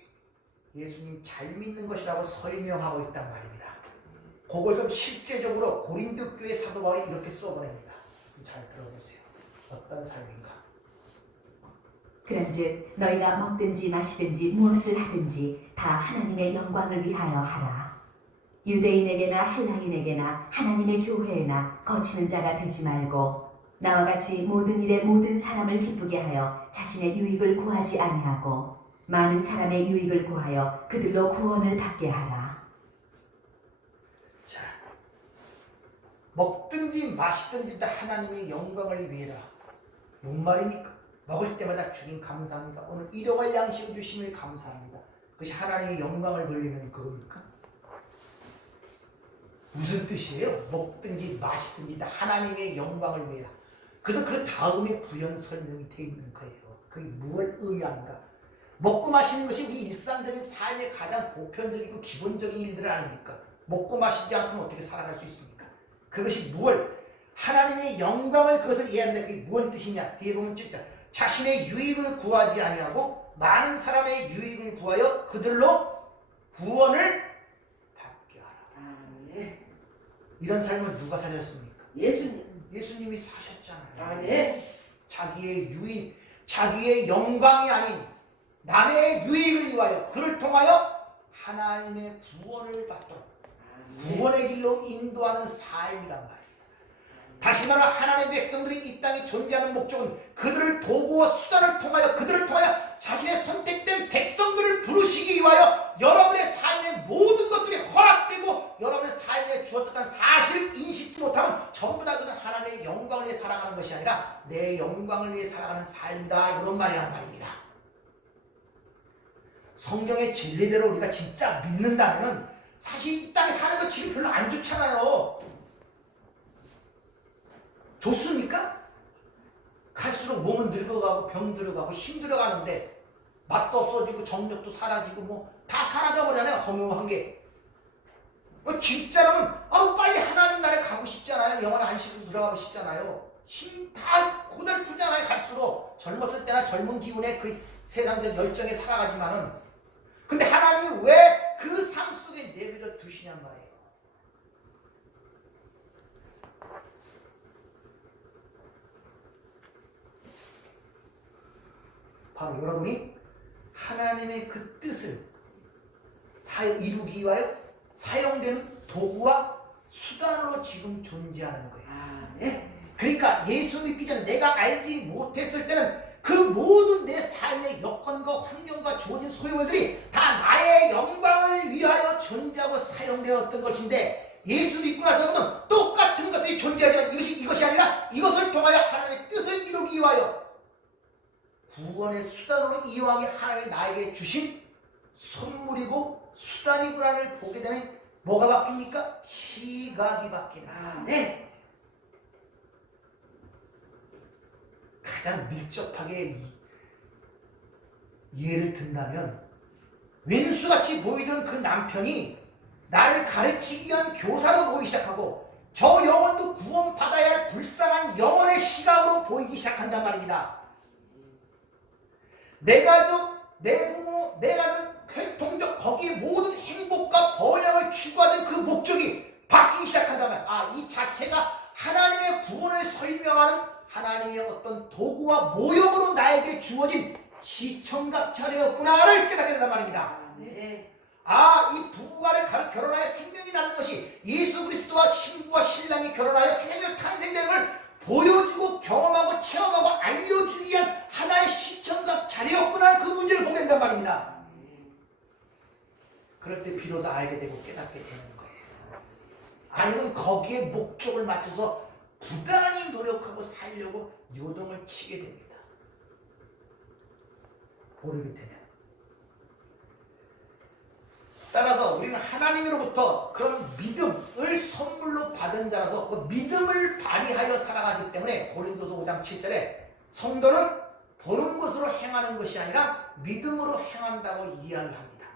예수님 잘 믿는 것이라고 설명하고 있단 말입니다. 그걸 좀 실제적으로 고린도 교회 사도 바울이 이렇게 써보냅니다. 잘 들어보세요. 어떤 삶인가? 그런즉 너희가 먹든지 마시든지 무엇을 하든지 다 하나님의 영광을 위하여 하라. 유대인에게나 헬라인에게나 하나님의 교회에나 거치는 자가 되지 말고 나와 같이 모든 일에 모든 사람을 기쁘게 하여 자신의 유익을 구하지 아니하고 많은 사람의 유익을 구하여 그들로 구원을 받게 하라. 자, 먹든지 마시든지 다 하나님의 영광을 위해라. 뭔 말입니까? 먹을 때마다 주님 감사합니다. 오늘 일용할 양식을 주심을 감사합니다. 그것이 하나님의 영광을 돌리는 그겁니까? 무슨 뜻이에요? 먹든지 마시든지 다 하나님의 영광을 위해라. 그래서 그 다음에 부연 설명이 되어 있는 거예요. 그게 무엇을 의미하는가? 먹고 마시는 것이 우리 일상적인 삶의 가장 보편적이고 기본적인 일들 아닙니까? 먹고 마시지 않고는 어떻게 살아갈 수 있습니까? 그것이 무엇? 하나님의 영광을 그것을 이해한다. 그게 무슨 뜻이냐? 뒤에 보면 진짜 자신의 유익을 구하지 아니하고 많은 사람의 유익을 구하여 그들로 구원을 받게 하라. 이런 삶을 누가 사셨습니까? 예수님이 사셨잖아요. 자기의 유익, 자기의 영광이 아닌 남의 유익을 위하여 그를 통하여 하나님의 구원을 받도록 구원의 길로 인도하는 삶이란 말이에요. 다시 말해 하나님의 백성들이 이 땅에 존재하는 목적은 그들을 도구와 수단을 통하여 자신의 선택된 백성들을 부르시기 위하여 여러분의 삶의 모든 것들이 허락되고 여러분의 삶에 주어졌다는 사실을 인식도 못하면 전부 다 그냥 하나님의 영광을 위해 살아가는 것이 아니라 내 영광을 위해 살아가는 삶이다, 이런 말이란 말입니다. 성경의 진리대로 우리가 진짜 믿는다면 사실 이 땅에 사는 거 지금 별로 안 좋잖아요. 좋습니까? 갈수록 몸은 늙어가고 병 들어가고 힘들어가는데 맛도 없어지고 정력도 사라지고 뭐 다 사라져버리잖아요. 허무한 게. 진짜라면 빨리 하나님 나라에 가고 싶잖아요. 영원 안식으로 들어가고 싶잖아요. 힘 다 고달프잖아요. 갈수록 젊었을 때나 젊은 기운에 그 세상적 열정에 살아가지만은, 근데 하나님이 왜 그 삶 속에 내버려 두시냔 말이에요. 바로 여러분이 하나님의 그 뜻을 이루기 위하여 사용되는 도구와 수단으로 지금 존재하는 거예요. 그러니까 예수 믿기 전에 내가 알지 못했을 때는 그 모든 내 삶의 여건과 환경과 주어진 소유물들이 다 나의 영광을 위하여 존재하고 사용되었던 것인데, 예수 믿고 나서는 똑같은 것들이 존재하지만 이것이 아니라 이것을 통하여 하나님의 뜻을 이루기 위하여 구원의 수단으로 이용하게 하나님이 나에게 주신 선물이고 수단이구나를 보게 되는, 뭐가 바뀝니까? 시각이 바뀌는. 가장 밀접하게 이해를 든다면, 왼수같이 보이던 그 남편이 나를 가르치기 위한 교사로 보이기 시작하고 저 영혼도 구원받아야 할 불쌍한 영혼의 시각으로 보이기 시작한단 말입니다. 내 가족, 내 부모, 내 가정, 혈통적 거기에 모든 행복과 번영을 추구하는 그 목적이 바뀌기 시작한다면, 이 자체가 하나님의 구원을 설명하는 하나님의 어떤 도구와 모형으로 나에게 주어진 시청각 차례였구나를 깨닫게 된단 말입니다. 이 부부간에 결혼하여 생명이 나는 것이 예수 그리스도와 신부와 신랑이 결혼하여 생명 탄생되는 걸 보여주고 경험하고 체험하고 알려주기 위한 하나의 시청각 자리였구나, 그 문제를 보게 된단 말입니다. 그럴 때 비로소 알게 되고 깨닫게 되는 거예요. 아니면 거기에 목적을 맞춰서 부단히 노력하고 살려고 요동을 치게 됩니다. 모르게 되면. 따라서 우리는 하나님으로부터 그런 믿음을 선물로 받은 자라서 그 믿음을 발휘하여 살아가기 때문에 고린도서 5장 7절에 성도는 보는 것으로 행하는 것이 아니라 믿음으로 행한다고 이야기를 합니다.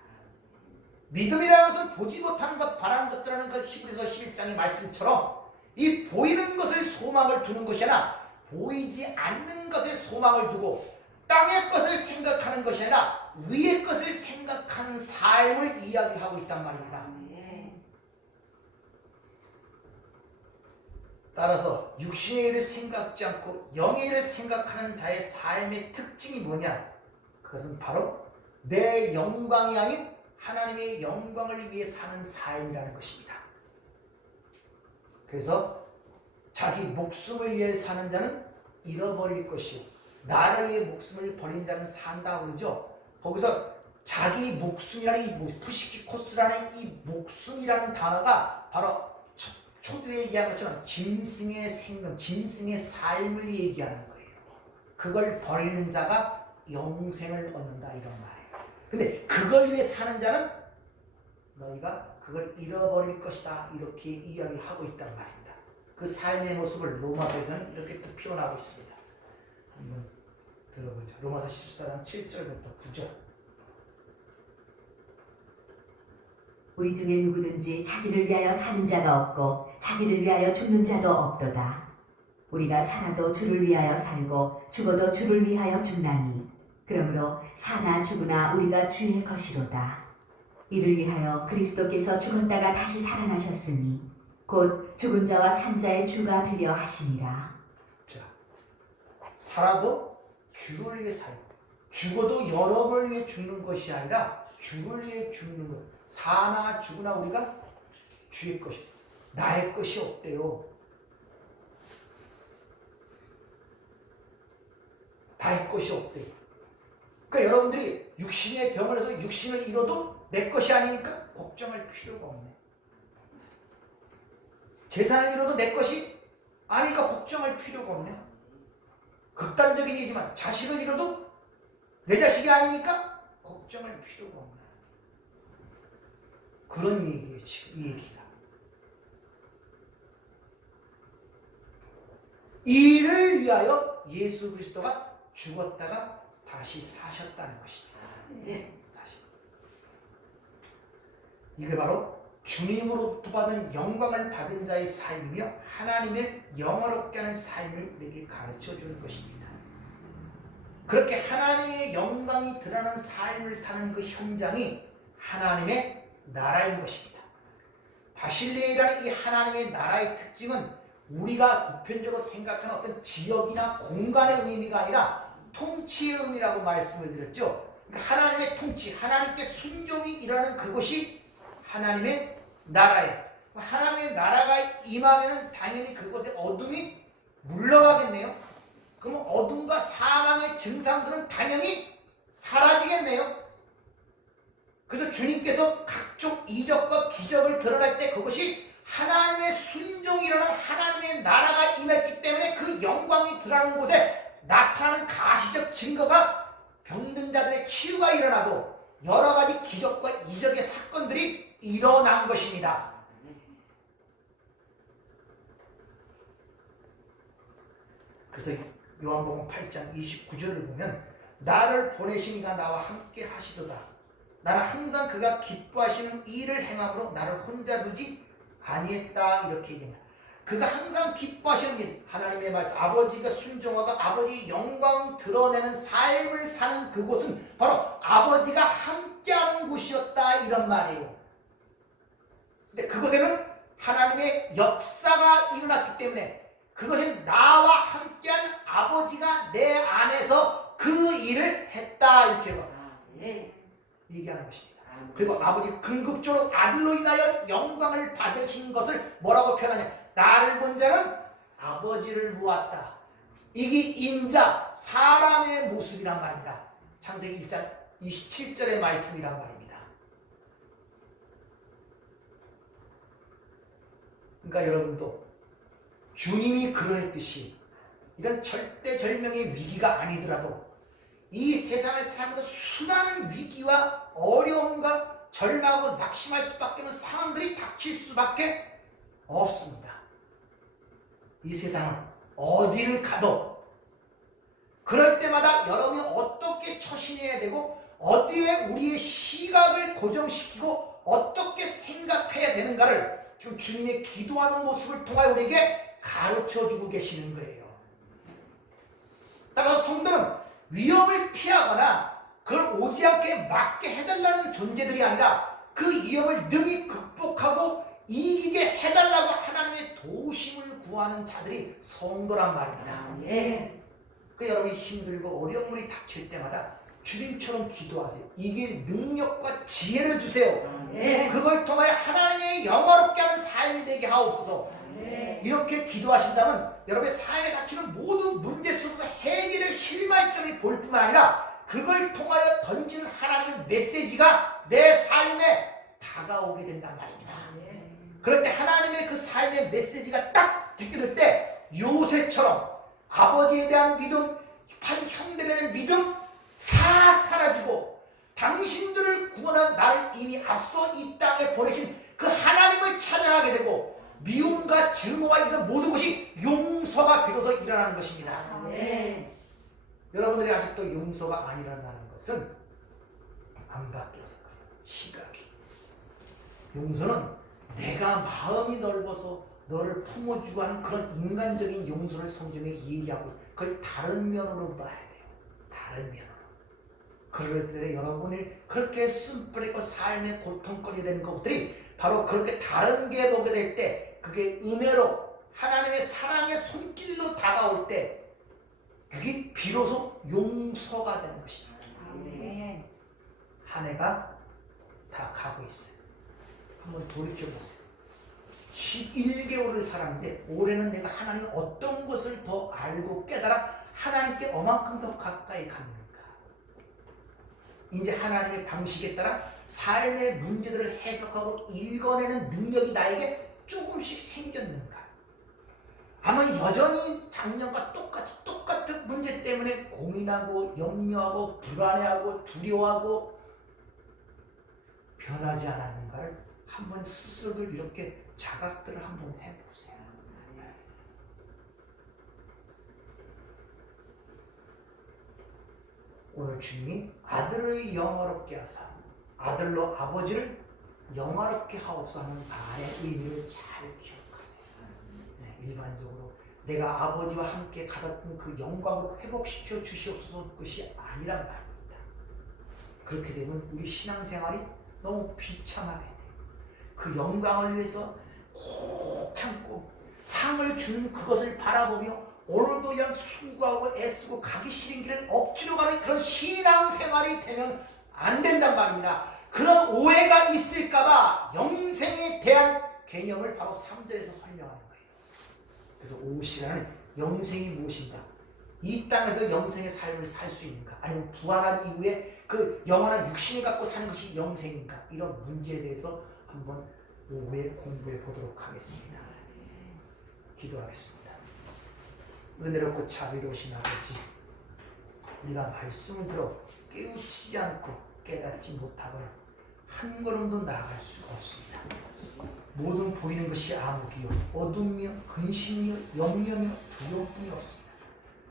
믿음이라는 것은 보지 못하는 것, 바라는 것들하는 그 히브리서 11장의 말씀처럼 이 보이는 것을 소망을 두는 것이 아니라 보이지 않는 것에 소망을 두고 땅의 것을 생각하는 것이 아니라 위의 것을 생각하는 삶을 이야기하고 있단 말입니다. 따라서 육신의 일을 생각지 않고 영의 일을 생각하는 자의 삶의 특징이 뭐냐? 그것은 바로 내 영광이 아닌 하나님의 영광을 위해 사는 삶이라는 것입니다. 그래서 자기 목숨을 위해 사는 자는 잃어버릴 것이요, 나를 위해 목숨을 버린 자는 산다고 그러죠. 거기서 자기 목숨이라는 이 푸시키코스라는 이 목숨이라는 단어가 바로 초두에 얘기한 것처럼 짐승의 생명, 짐승의 삶을 얘기하는 거예요. 그걸 버리는 자가 영생을 얻는다, 이런 말이에요. 근데 그걸 위해 사는 자는 너희가 그걸 잃어버릴 것이다, 이렇게 이야기를 하고 있단 말입니다. 그 삶의 모습을 로마서에서는 이렇게 또 표현하고 있습니다. 한번 들어보죠. 로마서 14장 7절부터 9절. 우리 중에 누구든지 자기를 위하여 사는 자가 없고 자기를 위하여 죽는 자도 없도다. 우리가 살아도 주를 위하여 살고 죽어도 주를 위하여 죽나니 그러므로 사나 죽으나 우리가 주의 것이로다. 이를 위하여 그리스도께서 죽었다가 다시 살아나셨으니 곧 죽은 자와 산 자의 주가 되려 하심이라. 자, 살아도 주를 위해 살고 죽어도 여러분을 위해 죽는 것이 아니라 주를 위해 죽는 것. 사나 죽으나 우리가 주의 것이, 나의 것이 없대요. 나의 것이 없대. 그러니까 여러분들이 육신의 병을 해서 육신을 잃어도 내 것이 아니니까 걱정할 필요가 없네. 재산을 잃어도 내 것이 아니니까 걱정할 필요가 없네. 극단적인 얘기지만 자식을 잃어도 내 자식이 아니니까 걱정할 필요가 없네. 그런 얘기예요, 지금 이 얘기가. 이를 위하여 예수 그리스도가 죽었다가 다시 사셨다는 것입니다. 다시. 이게 바로 주님으로부터 받은 영광을 받은 자의 삶이며 하나님을 영화롭게 하는 삶을 우리에게 가르쳐 주는 것입니다. 그렇게 하나님의 영광이 드러나는 삶을 사는 그 현장이 하나님의 나라인 것입니다. 바실레이라는 이 하나님의 나라의 특징은 우리가 보편적으로 생각하는 어떤 지역이나 공간의 의미가 아니라 통치의 의미라고 말씀을 드렸죠. 그러니까 하나님의 통치, 하나님께 순종이 일하는 그것이 하나님의 나라예요. 하나님의 나라가 임하면 당연히 그곳에 어둠이 물러가겠네요. 그러면 어둠과 사망의 증상들은 당연히 사라지겠네요. 그래서 주님께서 각종 이적과 기적을 드러날 때 그것이 하나님의 순종이라는 하나님의 나라가 임했기 때문에 그 영광이 드러나는 곳에 나타나는 가시적 증거가 병든 자들의 치유가 일어나고 여러 가지 기적과 이적의 사건들이 일어난 것입니다. 그래서 요한복음 8장 29절을 보면 나를 보내신 이가 나와 함께 하시도다. 나는 항상 그가 기뻐하시는 일을 행함으로 나를 혼자 두지 아니했다. 이렇게 얘기합니다. 그가 항상 기뻐하시는 일, 하나님의 말씀, 아버지가 순종하고 아버지의 영광 드러내는 삶을 사는 그곳은 바로 아버지가 함께하는 곳이었다. 이런 말이에요. 근데 그곳에는 하나님의 역사가 일어났기 때문에 그것은 나와 함께한 아버지가 내 안에서 그 일을 했다. 이렇게 얘기하는 것입니다. 그리고 아버지 궁극적으로 아들로 인하여 영광을 받으신 것을 뭐라고 표현하냐? 나를 본 자는 아버지를 보았다. 이게 인자, 사람의 모습이란 말입니다. 창세기 1장 27절의 말씀이란 말입니다. 그러니까 여러분도 주님이 그러했듯이 이런 절대절명의 위기가 아니더라도 이 세상을 살면서 수많은 위기와 어려움과 절망하고 낙심할 수밖에 없는 상황들이 닥칠 수밖에 없습니다. 이 세상은 어디를 가도 그럴 때마다 여러분이 어떻게 처신해야 되고 어디에 우리의 시각을 고정시키고 어떻게 생각해야 되는가를 지금 주님의 기도하는 모습을 통하여 우리에게 가르쳐주고 계시는 거예요. 따라서 성도는 위험을 피하거나 그걸 오지 않게 막게 해달라는 존재들이 아니라 그 위험을 능히 극복하고 이기게 해달라고 하나님의 도우심을 구하는 자들이 성도란 말입니다. 그 여러분이 힘들고 어려움이 닥칠 때마다 주님처럼 기도하세요. 이길 능력과 지혜를 주세요. 그걸 통하여 하나님의 영화롭게 하는 삶이 되게 하옵소서. 이렇게 기도하신다면 여러분의 삶에 닥치는 모든 문제 속에서 해결의 실마리점이 볼 뿐만 아니라 그걸 통하여 던지는 하나님의 메시지가 내 삶에 다가오게 된단 말입니다. 그럴 때 하나님의 그 삶의 메시지가 딱 제껴들 때 요셉처럼 아버지에 대한 믿음, 형제에 대한 믿음 싹 사라지고 당신들을 구원한 나를 이미 앞서 이 땅에 보내신 그 하나님을 찬양하게 되고 미움과 증오와 이런 모든 것이 용서가 비로소 일어나는 것입니다. 여러분들이 아직도 용서가 안 일어나는 것은 안 바뀌어서 그래요. 시각이. 용서는 내가 마음이 넓어서 너를 품어주고 하는 그런 인간적인 용서를 성경에 얘기하고 그걸 다른 면으로 봐야 돼요. 다른 면으로. 그럴 때 여러분이 그렇게 숨뿌리고 삶에 고통거리게 되는 것들이 바로 그렇게 다른 게 보게 될 때 그게 은혜로 하나님의 사랑의 손길로 다가올 때 그게 비로소 용서가 되는 것입니다. 한 해가 다 가고 있어요. 한번 돌이켜보세요. 11개월을 살았는데 올해는 내가 하나님의 어떤 것을 더 알고 깨달아 하나님께 얼만큼 더 가까이 갑니까? 이제 하나님의 방식에 따라 삶의 문제들을 해석하고 읽어내는 능력이 나에게 조금씩 생겼는가? 아마 여전히 작년과 똑같은 문제 때문에 고민하고 염려하고 불안해하고 두려워하고 변하지 않았는가를 한번 스스로를 이렇게 자각들을 한번 해보세요. 오늘 주님이 아들을 영화롭게 하사 아들로 아버지를 영화롭게 하옵소 하는 말의 의미를 잘 기억하세요. 일반적으로 내가 아버지와 함께 가졌던 그 영광을 회복시켜 주시옵소서 것이 아니란 말입니다. 그렇게 되면 우리 신앙생활이 너무 비참하게 돼요. 그 영광을 위해서 꼭 참고 상을 주는 그것을 바라보며 오늘도 그냥 수고하고 애쓰고 가기 싫은 길을 억지로 가는 그런 신앙생활이 되면 안 된단 말입니다. 그런 오해가 있을까봐 영생에 대한 개념을 바로 3절에서 설명하는 거예요. 그래서 오시라는 영생이 무엇인가? 이 땅에서 영생의 삶을 살 수 있는가? 아니면 부활한 이후에 그 영원한 육신을 갖고 사는 것이 영생인가? 이런 문제에 대해서 한번 오후에 공부해 보도록 하겠습니다. 기도하겠습니다. 은혜롭고 자비로우신 아버지, 우리가 말씀을 들어 깨우치지 않고 깨닫지 못하거나 한 걸음도 나아갈 수가 없습니다. 모든 보이는 것이 암흑이요 어둠이요 근심이요 염려며 두려움뿐이 없습니다.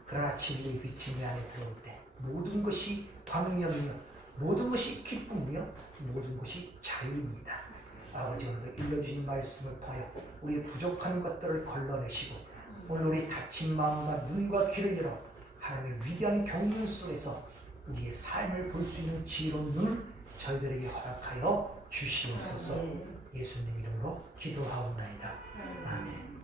그러나 진리의 빛이 내 안에 들어올 때 모든 것이 광명이며 모든 것이 기쁨이며 모든 것이 자유입니다. 아버지, 오늘도 일러주신 말씀을 통하여 우리의 부족한 것들을 걸러내시고 오늘 우리 닫힌 마음과 눈과 귀를 열어 하나님의 위대한 경륜 속에서 우리의 삶을 볼 수 있는 지혜로운 눈을 저희들에게 허락하여 주시옵소서. 예수님 이름으로 기도하옵나이다. 아멘.